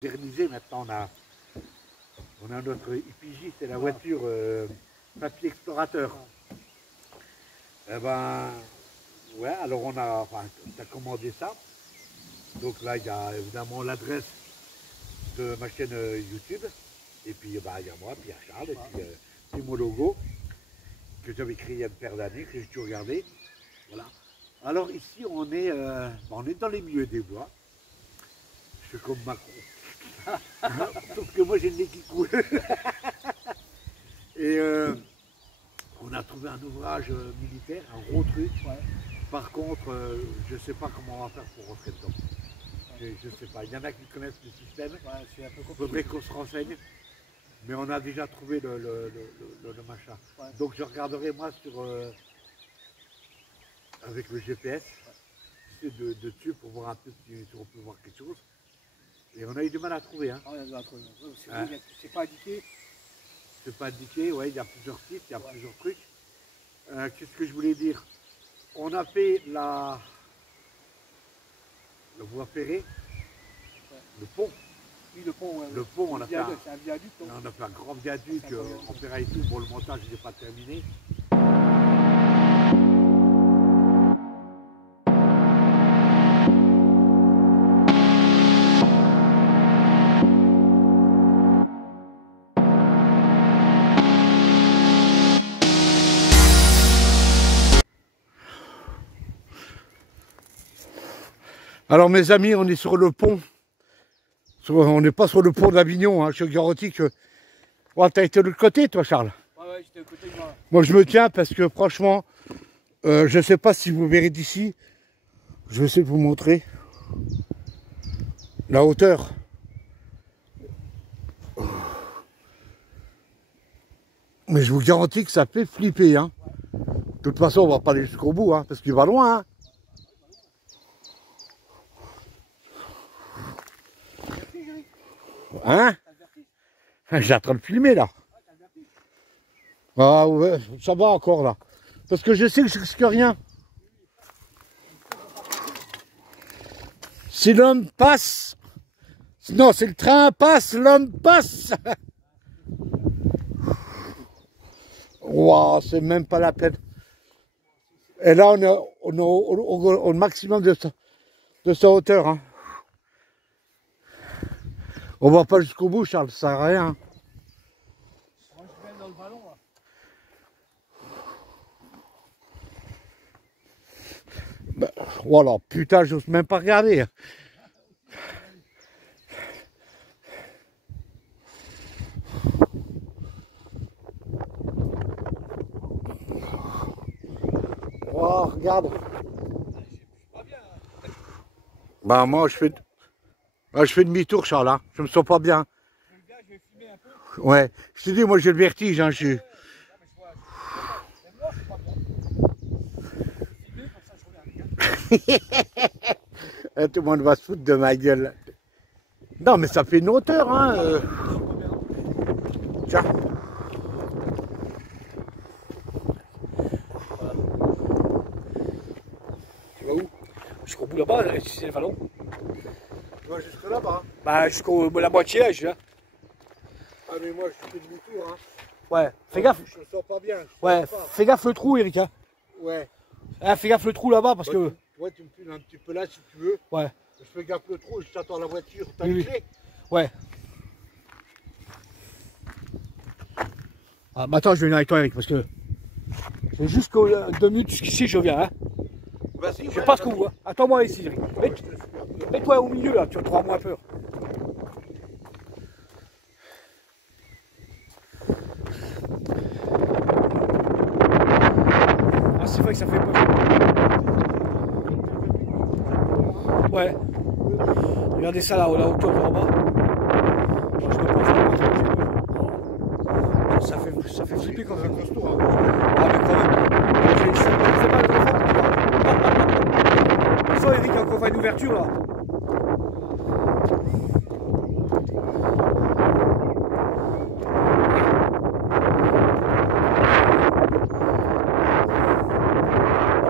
Modernisé maintenant, on a notre IPJ, c'est la voiture papier explorateur. Eh ben, ouais, alors on a commandé ça. Donc là, il y a évidemment l'adresse de ma chaîne YouTube. Et puis, bah, il y a moi, Pierre Charles, et puis c'est mon logo que j'avais créé il y a une paire d'années, que j'ai toujours gardé. Voilà. Alors ici, on est dans les milieux des bois. Je suis comme Macron. Sauf que moi, j'ai le nez qui coule. Et on a trouvé un ouvrage militaire, un gros truc. Ouais. Par contre, je ne sais pas comment on va faire pour rentrer dedans. Je ne sais pas. Il y en a qui connaissent le système. Ouais, c'est un peu compliqué. Il faudrait qu'on se renseigne. Mais on a déjà trouvé le machin. Ouais. Donc je regarderai moi sur avec le GPS dessus pour voir un peu si on peut voir quelque chose. Et on a eu du mal à trouver. Hein. Ah, on a du mal à trouver. C'est pas indiqué. C'est pas indiqué, oui, il y a plusieurs sites, il y a plusieurs trucs. Qu'est-ce que je voulais dire? On a fait la voie ferrée, le pont. Oui, le pont, ouais. Le pont, on a fait un viaduc. On a fait un grand viaduc en ferraille et tout. Bon, le montage, il n'est pas terminé. Alors mes amis, on est sur le pont. On n'est pas sur le pont d'Avignon, hein. Je te garantis que... Oh, t'as été de l'autre côté toi Charles? Ouais, j'étais de l'autre côté de moi. Moi je me tiens parce que franchement, je ne sais pas si vous verrez d'ici. Je vais essayer de vous montrer la hauteur. Mais je vous garantis que ça fait flipper. Hein. De toute façon, on va pas aller jusqu'au bout, hein, parce qu'il va loin. Hein. Hein? J'ai en train de filmer là. Ah ouais, ça va encore là. Parce que je sais que je risque rien. Si l'homme passe, non, si le train passe, l'homme passe. Wow, c'est même pas la peine. Et là, on est au maximum de sa hauteur. Hein. On va pas jusqu'au bout, Charles, ça sert à rien. Moi, je viens dans le ballon, là. Ben, voilà, putain, j'ose même pas regarder. Oh, regarde. Bah, moi, je fais demi-tour, Charles, hein. Je me sens pas bien. Je vais filmer un peu. Ouais, je te dis, moi j'ai le vertige. Hein, je... Tout le monde va se foutre de ma gueule. Non, mais ça fait une hauteur. Hein, Tiens. Tu vas où? Jusqu'au bout là-bas, c'est le ballon. Tu vas jusque là-bas? Bah jusqu'au la moitié là, je viens. Ah mais moi je fais demi-tour hein. Ouais, fais gaffe. Je me sens pas bien. Ouais, fais gaffe le trou Eric hein. Ouais. Ah, fais gaffe le trou là-bas parce que... Ouais, tu me files un petit peu là si tu veux. Ouais. Je fais gaffe le trou, je t'attends la voiture. T'as les clés? Ouais. Ah bah attends, je vais venir avec toi Eric parce que... C'est juste que 2 minutes jusqu'ici je viens hein. Vas-y, je sais pas ce qu'on voit. Attends-moi ici Eric. Mets-toi au milieu là, tu auras moins peur. Ah c'est vrai que ça fait peur. Ouais. Regardez ça là, la hauteur en bas. Je me pense que ça fait flipper quand même. Ah mais quand même. C'est pas le téléphone. Ça Eric, quand on va une ouverture là.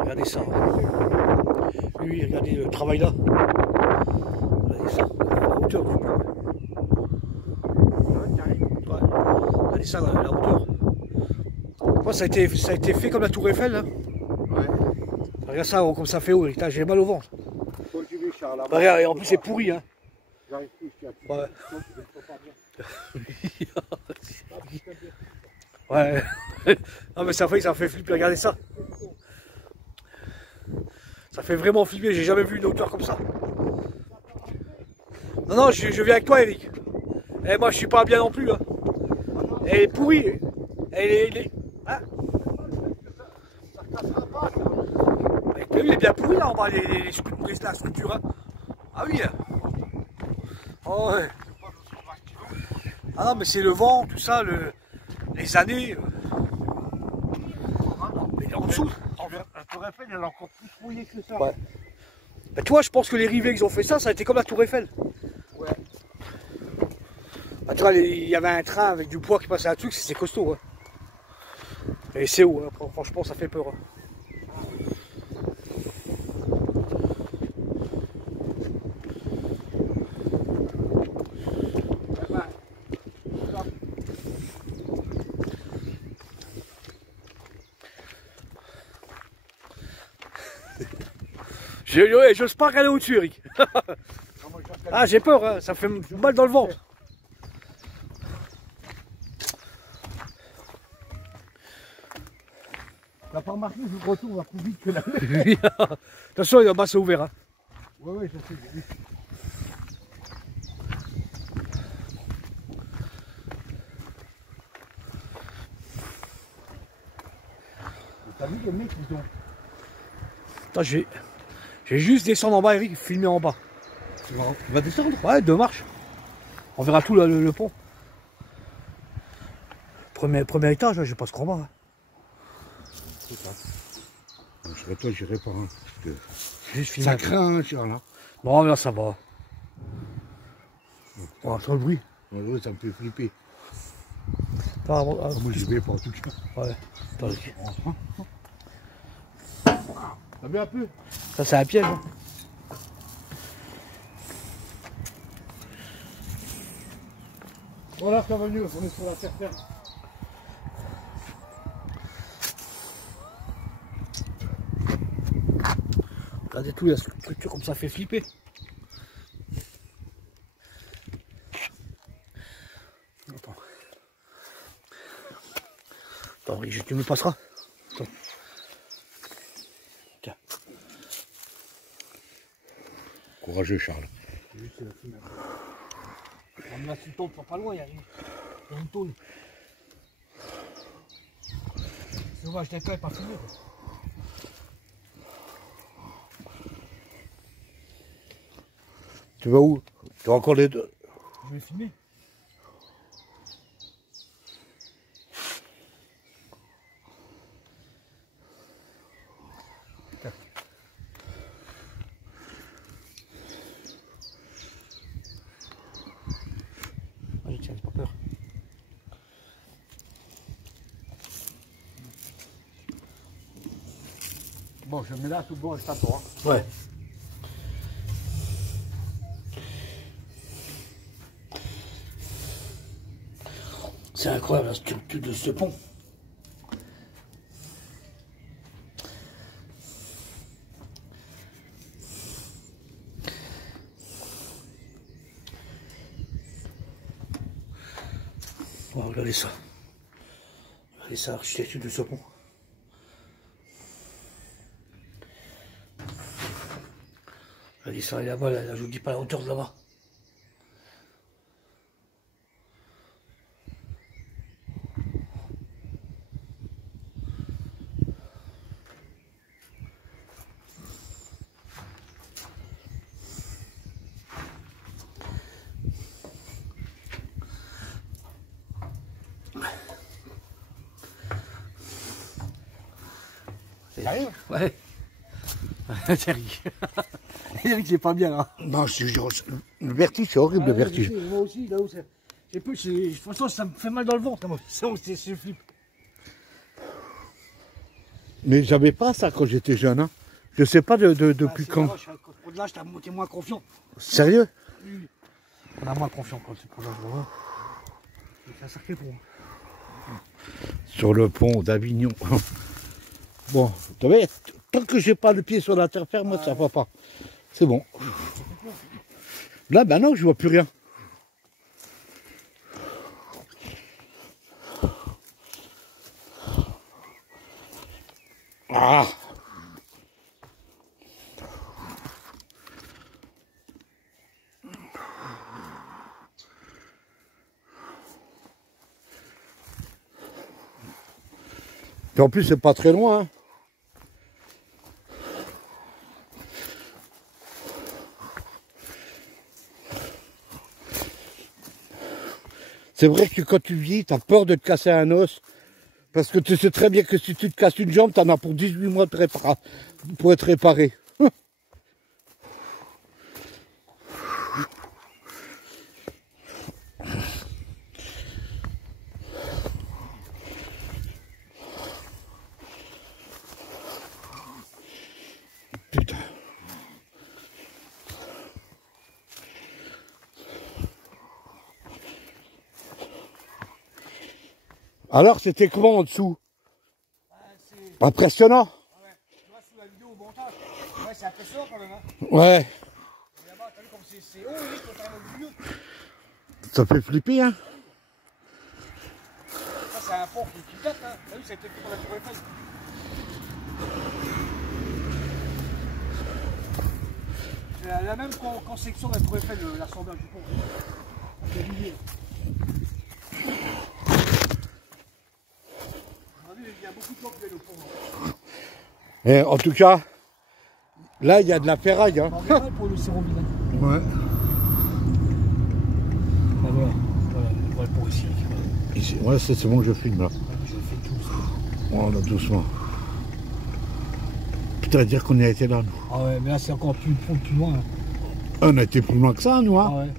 Regardez ça. Oui, regardez le travail là. Regardez ça. La hauteur. Ouais. Regardez ça, la hauteur. Moi, ça a été fait comme la tour Eiffel. Hein. Ouais. Regarde ça, comme ça fait haut. J'ai mal au ventre. Faut que tu veux, Charles. Bah, regarde, et en plus, c'est pourri. Hein. J'arrive plus, je suis Ouais. à Ouais. Non, mais ça fait flipper. Regardez ça. Ça fait vraiment flipper. J'ai jamais vu une hauteur comme ça. Non, non, je viens avec toi, Eric. Et moi, je suis pas bien non plus. Hein. Elle est pourrie. Elle est... Hein, il est bien pourri là en bas, la structure. Hein. Ah oui. Oh, ouais. Ah non, mais c'est le vent, tout ça, les années. Mais en dessous. La tour Eiffel, elle est encore plus rouillée que ça. Ouais. Bah, tu vois, je pense que les rivets qui ont fait ça, ça a été comme la tour Eiffel. Ouais. Bah, tu vois, il y avait un train avec du poids qui passait là-dessus, c'est costaud. Hein. Et c'est haut, hein. Franchement, ça fait peur. Hein. J'ose pas regarder au-dessus, Eric. Ah, j'ai peur, hein. Ça fait mal dans le ventre. T'as pas remarqué que le retour va plus vite que la Attention, en bas c'est ouvert. Hein. Ouais, je sais, j'ai vu. T'as vu les mecs, ils ont... Attends, je vais juste descendre en bas, Eric, filmer en bas. Tu vas descendre? Ouais, 2 marches. On verra tout le pont. Premier étage, je passe qu'en bas. Hein. Je serais toi, j'irai pas. Hein, parce que Juste filmer. ça craint, Charles. Hein. Non, mais là, ça va. On entend le bruit. Ouais, ça me fait flipper. Attends, Moi, j'y vais pas en tout cas. ouais. Attends, T'as vu un peu? ça, c'est un piège. Hein. Bon, là, ça va mieux, on est sur la terre ferme. Regardez tout, la structure comme ça fait flipper. Attends. Attends, tu me passeras. Attends. Tiens. Courageux, Charles. Là, tu tombes pas loin, il y a une tourne. C'est dommage, t'es pas fini. Tu vas où? Tu as encore les deux? Je vais filmer. Allez, tiens, j'ai pas peur. Bon, je mets là tout bon, je t'attends. Hein. Ouais. C'est incroyable la structure de ce pont. Oh, regardez ça. Regardez ça, l'architecture de ce pont. Regardez ça, là-bas, là, je vous dis pas la hauteur de là-bas. Sérieux? Ouais. Eric. Eric, c'est pas bien là. Non, je te jure, le vertige, c'est horrible, le vertige. Moi aussi, là où c'est. De toute façon, ça me fait mal dans le ventre. C'est flip. Mais j'avais pas ça quand j'étais jeune. Hein. Je sais pas depuis quand. Là, j'étais moins confiant. Sérieux? On a moins confiant quand c'est pour là. C'est un sacré pont. Sur le pont d'Avignon. Bon, tu vois, tant que j'ai pas le pied sur la terre ferme, moi, ça va pas. C'est bon. Là, ben non, je vois plus rien. Ah! Et en plus, c'est pas très loin. Hein. C'est vrai que quand tu vis, tu as peur de te casser un os. Parce que tu sais très bien que si tu te casses une jambe, tu en as pour 18 mois pour être réparé. Putain. Alors, c'était comment en dessous? Impressionnant. Ouais. Tu vois, sous la vidéo au montage, ouais, c'est impressionnant quand même. Hein. Ouais. Et là-bas, t'as vu comme c'est haut, oui, quand t'arrives au milieu. Ça fait flipper, hein. Ça, c'est un pont qui date, hein. T'as vu, ça a été fait pour la Tour Eiffel. C'est la même conception de la Tour Eiffel, l'assemblage du pont. C'est lié. Il y a beaucoup de gens qui viennent au pont. Et en tout cas, là, il y a de la ferraille. Hein. On verra pour le Séroville. Ouais. Ah voilà, voilà pour ici. Ici, ouais, c'est bon, je filme là. Je fais tout ça. Voilà, doucement. Putain, à dire qu'on y a été là, nous. Ah ouais, mais là c'est encore plus loin. Hein. On a été plus loin que ça, nous. Hein. Ah ouais.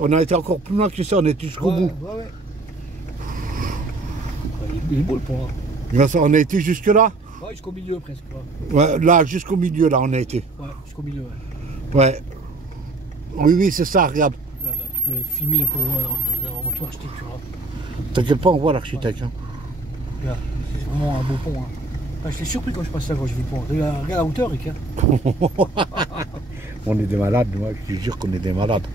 On a été encore plus loin que ça, on est jusqu'au bout. Ouais, ouais. Il est beau le pont. Hein. On a été jusque là. Ouais, jusqu'au milieu presque. Ouais, là, jusqu'au milieu, là, on a été. Ouais, jusqu'au milieu. Ouais. Oui, oui, c'est ça, regarde. Là, tu peux filmer pour voir dans votre architecture. T'inquiète pas, on voit l'architecte. Hein. Là, c'est vraiment un beau pont. Hein. Enfin, j'étais surpris quand je passais là quand j'ai vu le pont. Regarde la hauteur, Rick. Hein. On est des malades, moi, je te jure qu'on est des malades.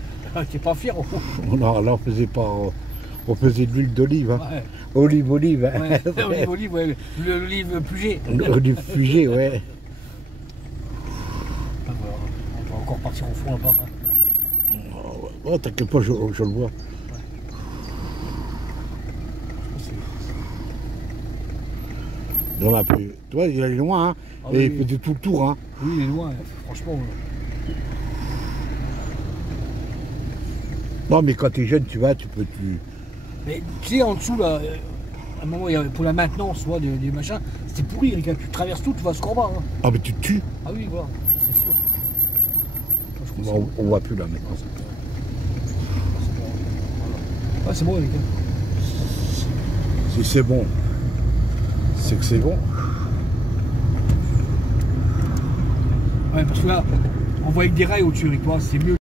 T'es pas fier au fond. Non, là, on faisait pas. On faisait de l'huile d'olive. Hein. Ouais. Olive. Hein. Ouais, olive, ouais. L'olive Puget. Olive fugée, ouais. Ah, voilà. On va encore partir au fond là-bas. Hein. Oh, t'inquiète pas, je le vois. On a pu. Tu vois, il est loin, hein. Ah, et oui. il faisait tout le tour, hein. Oui, il est loin, franchement. Non, mais quand t'es jeune, tu vas, tu peux. Mais tu sais, en dessous, là, à un moment, il y avait pour la maintenance, tu vois, des machins, c'était pourri, Rick. Tu traverses tout, tu vas jusqu'en bas. Hein. Ah, mais tu te tues. Ah oui, voilà, c'est sûr. On voit plus là maintenant. Ah, c'est bon, Rick. Si c'est bon, c'est que c'est bon. Ouais, parce que là, on voit avec des rails au-dessus, Rick, c'est mieux.